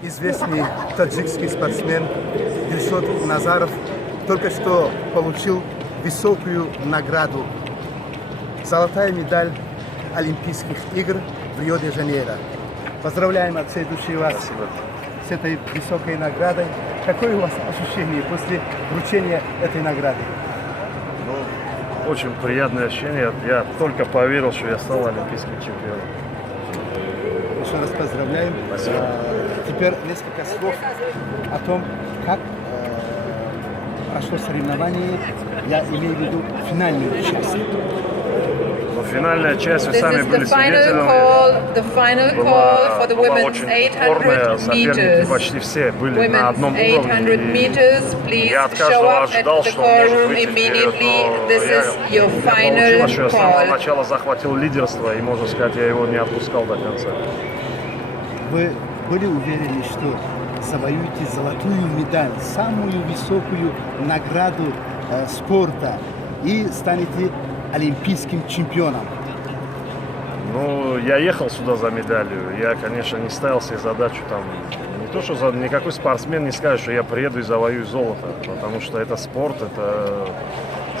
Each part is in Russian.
Известный таджикский спортсмен Дильшод Назаров только что получил высокую награду. Золотая медаль Олимпийских игр в Рио-де-Жанейро. Поздравляем от всей души вас с этой высокой наградой. Какое у вас ощущение после вручения этой награды? Ну, очень приятное ощущение. Я только поверил, что я стал олимпийским чемпионом. Еще раз поздравляем. Спасибо. Теперь несколько слов о том, как прошло соревнование. Я имею в виду финальную часть. Но финальная часть, вы This сами is были the final свидетелями, call, the final call for the была women's очень упорная. 800 Соперники meters. почти все были на Women's одном 800 уровне. И meters, please я от show каждого up at ожидал, the что он может call room выйти вперед. immediately. Но This is your я получилось, что я с самого final call. начала захватил лидерство, и, можно сказать, я его не отпускал до конца. Вы были уверены, что завоюете золотую медаль, самую высокую награду спорта и станете олимпийским чемпионом? Ну, я ехал сюда за медалью. Я, конечно, не ставил себе задачу там. Не то, что никакой спортсмен не скажет, что я приеду и завоюю золото. Потому что это спорт,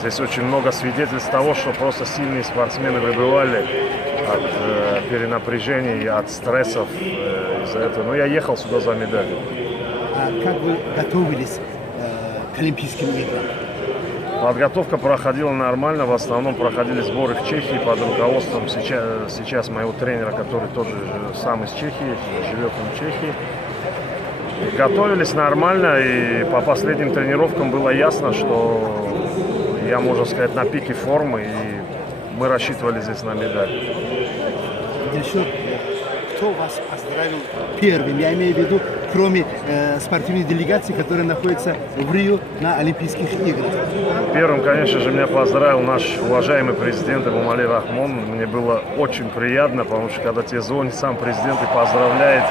здесь очень много свидетельств того, что просто сильные спортсмены выбывали от перенапряжений, от стрессов из-за этого. Но я ехал сюда за медалью. А как вы готовились к Олимпийским играм? Подготовка проходила нормально, в основном проходили сборы в Чехии под руководством сейчас моего тренера, который тоже сам из Чехии, живет в Чехии. И готовились нормально, и по последним тренировкам было ясно, что я, можно сказать, на пике формы, и мы рассчитывали здесь на медаль. Дильшод, кто вас поздравил первым? Я имею в виду, кроме спортивной делегации, которая находится в Рио на Олимпийских играх. Первым, конечно же, меня поздравил наш уважаемый президент Эмомали Рахмон. Мне было очень приятно, потому что когда тебе звонит сам президент и поздравляет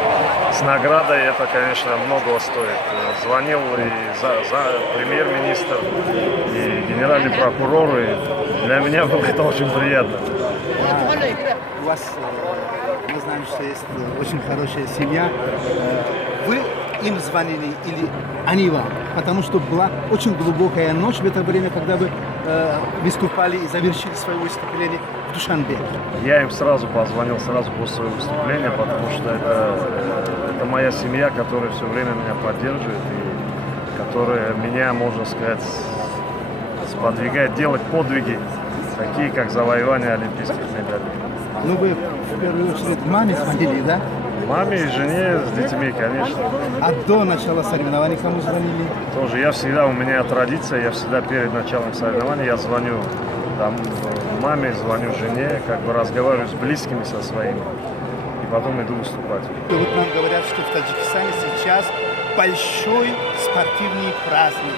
с наградой, это, конечно, многого стоит. Звонил и премьер-министр, и генеральный прокурор, и для меня было это очень приятно. У вас, мы знаем, что есть очень хорошая семья. Вы им звонили или они вам? Потому что была очень глубокая ночь в это время, когда вы выступали и завершили свое выступление в Душанбе. Я им сразу позвонил, сразу после своего выступления, потому что это моя семья, которая все время меня поддерживает и которая меня, можно сказать, сподвигает делать подвиги, такие как завоевание олимпийских медалей. Ну, вы в первую очередь маме звонили, да? Маме и жене с детьми, конечно. А до начала соревнований кому звонили? Тоже у меня традиция, я всегда перед началом соревнований я звоню маме, звоню жене, как бы разговариваю с близкими со своими, и потом иду выступать. Вот нам говорят, что в Таджикистане сейчас большой спортивный праздник.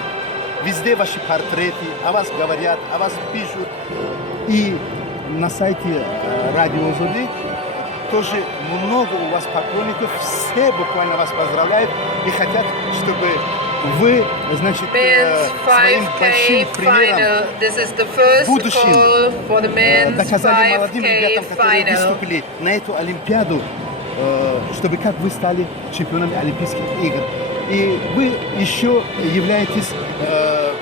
Везде ваши портреты, о вас говорят, о вас пишут. И на сайте Радио Зоды тоже много у вас поклонников, все буквально вас поздравляют и хотят, чтобы вы, значит, своим большим примером в будущем доказали молодым ребятам, которые выступили на эту Олимпиаду, чтобы как вы стали чемпионами Олимпийских игр. И вы еще являетесь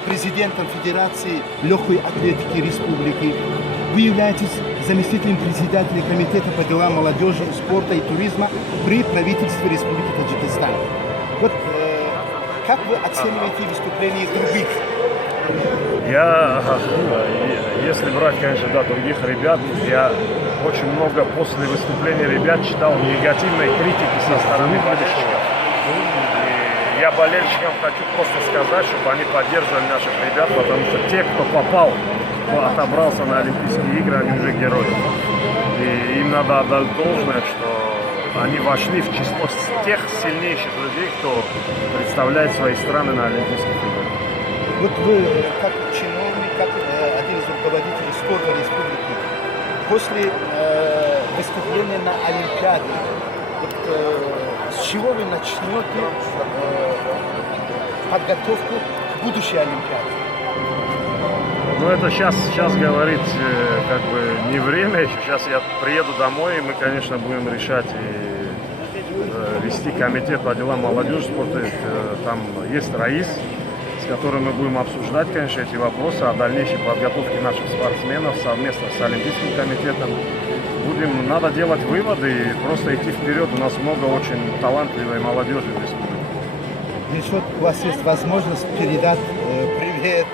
президентом Федерации легкой атлетики республики. Вы являетесь заместителем председателя комитета по делам молодежи, спорта и туризма при правительстве Республики Таджикистан. Вот как вы оцениваете выступления других? Если брать, конечно, других ребят, я очень много после выступления ребят читал негативной критики со стороны болельщиков. И я болельщикам хочу просто сказать, чтобы они поддерживали наших ребят, потому что те, кто попал, кто отобрался на Олимпийские игры, они уже герои. И им надо отдать должное, что они вошли в число тех сильнейших людей, кто представляет свои страны на Олимпийских играх. Вот вы, как чиновник, как один из руководителей спорта республики, после выступления на Олимпиаде, с чего вы начнете подготовку к будущей Олимпиаде? Ну, это сейчас говорить как бы не время еще. Сейчас я приеду домой, и мы, конечно, будем решать и вести комитет по делам молодежи, спорта. Там есть Раис, с которым мы будем обсуждать, конечно, эти вопросы о дальнейшей подготовке наших спортсменов совместно с Олимпийским комитетом. Надо делать выводы и просто идти вперед. У нас много очень талантливой молодежи в республике. Еще у вас есть возможность передать привет,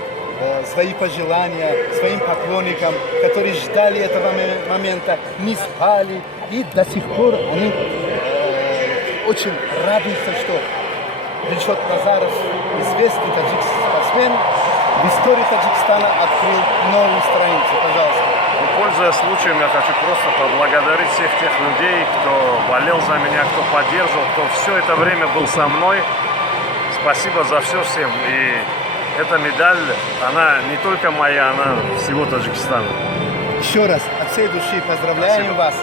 свои пожелания своим поклонникам, которые ждали этого момента, не спали, и до сих пор они очень радуются, что Дильшод Назаров, известный таджикский спортсмен, в истории Таджикистана открыл новую страницу. Пожалуйста. Пользуясь случаем, я хочу просто поблагодарить всех тех людей, кто болел за меня, кто поддерживал, кто все это время был со мной. Спасибо за все всем. И эта медаль, она не только моя, она всего Таджикистана. Еще раз от всей души поздравляем Спасибо. вас.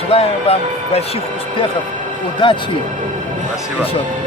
Желаем вам больших успехов, удачи. Спасибо. Дильшод.